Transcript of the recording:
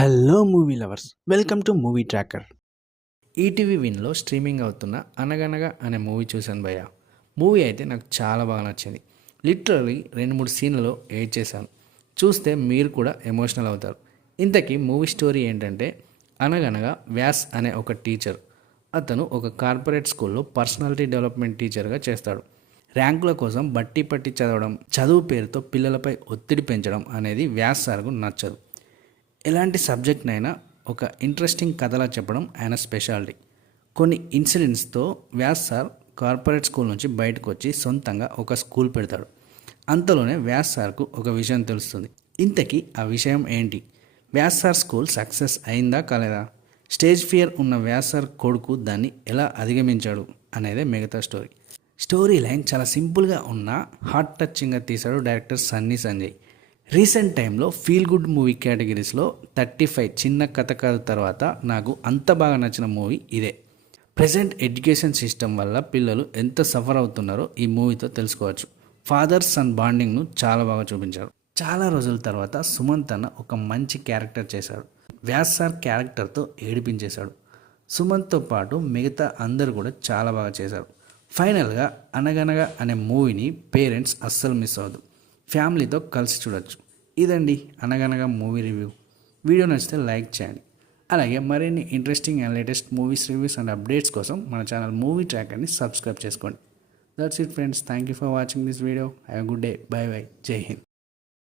Hello movie lovers, welcome to movie tracker. ETV విన్లో స్ట్రీమింగ్ అవుతున్న అనగనగా అనే మూవీ చూశాను భయ్య. మూవీ అయితే నాకు చాలా బాగా నచ్చింది. లిటరలీ 2-3 సీన్లలో ఏడ్ చేశాను. చూస్తే మీరు కూడా ఎమోషనల్ అవుతారు. ఇంతకీ మూవీ స్టోరీ ఏంటంటే, అనగనగా వ్యాస్ అనే ఒక టీచర్. అతను ఒక కార్పొరేట్ స్కూల్లో పర్సనాలిటీ డెవలప్మెంట్ టీచర్గా చేస్తాడు. ర్యాంకుల కోసం బట్టి పట్టి చదవడం, చదువు పేరుతో పిల్లలపై ఒత్తిడి పెంచడం అనేది వ్యాస్ సార్కు నచ్చదు. ఎలాంటి సబ్జెక్ట్నైనా ఒక ఇంట్రెస్టింగ్ కథలా చెప్పడం ఆయన స్పెషాలిటీ. కొన్ని ఇన్సిడెంట్స్తో వ్యాస్ సార్ కార్పొరేట్ స్కూల్ నుంచి బయటకు వచ్చి సొంతంగా ఒక స్కూల్ పెడతాడు. అంతలోనే వ్యాస్ సార్కు ఒక విషయం తెలుస్తుంది. ఇంతకీ ఆ విషయం ఏంటి? వ్యాస్ సార్ స్కూల్ సక్సెస్ అయిందా కాలేదా? స్టేజ్ ఫియర్ ఉన్న వ్యాస్ సార్ కొడుకు దాన్ని ఎలా అధిగమించాడు అనేదే మిగతా స్టోరీ. స్టోరీ లైన్ చాలా సింపుల్గా ఉన్న హార్ట్ టచింగ్గా తీశాడు డైరెక్టర్ సన్నీ సంజయ్. రీసెంట్ టైంలో ఫీల్ గుడ్ మూవీ కేటగిరీస్లో 35 చిన్న కథ కాదు తర్వాత నాకు అంత బాగా నచ్చిన మూవీ ఇదే. ప్రజెంట్ ఎడ్యుకేషన్ సిస్టమ్ వల్ల పిల్లలు ఎంత సఫర్ అవుతున్నారో ఈ మూవీతో తెలుసుకోవచ్చు. ఫాదర్ సన్ బాండింగ్ను చాలా బాగా చూపించారు. చాలా రోజుల తర్వాత సుమంత్ అన్న ఒక మంచి క్యారెక్టర్ చేశాడు. వ్యాస్ సార్ క్యారెక్టర్తో ఏడిపించేశాడు. సుమంత్తో పాటు మిగతా అందరూ కూడా చాలా బాగా చేశారు. ఫైనల్గా అనగనగా అనే మూవీని పేరెంట్స్ అస్సలు మిస్ అవ్వదు. ఫ్యామిలీతో కలిసి చూడొచ్చు. ఇదండి అనగనగా మూవీ రివ్యూ. వీడియో నచ్చితే లైక్ చేయండి. అలాగే మరిన్ని interesting and latest movies reviews and updates కోసం మన ఛానల్ మూవీ ట్రాకర్ని సబ్స్క్రైబ్ చేసుకోండి. That's it friends. Thank you for watching this video. Have a good day. By by. జై హింద్.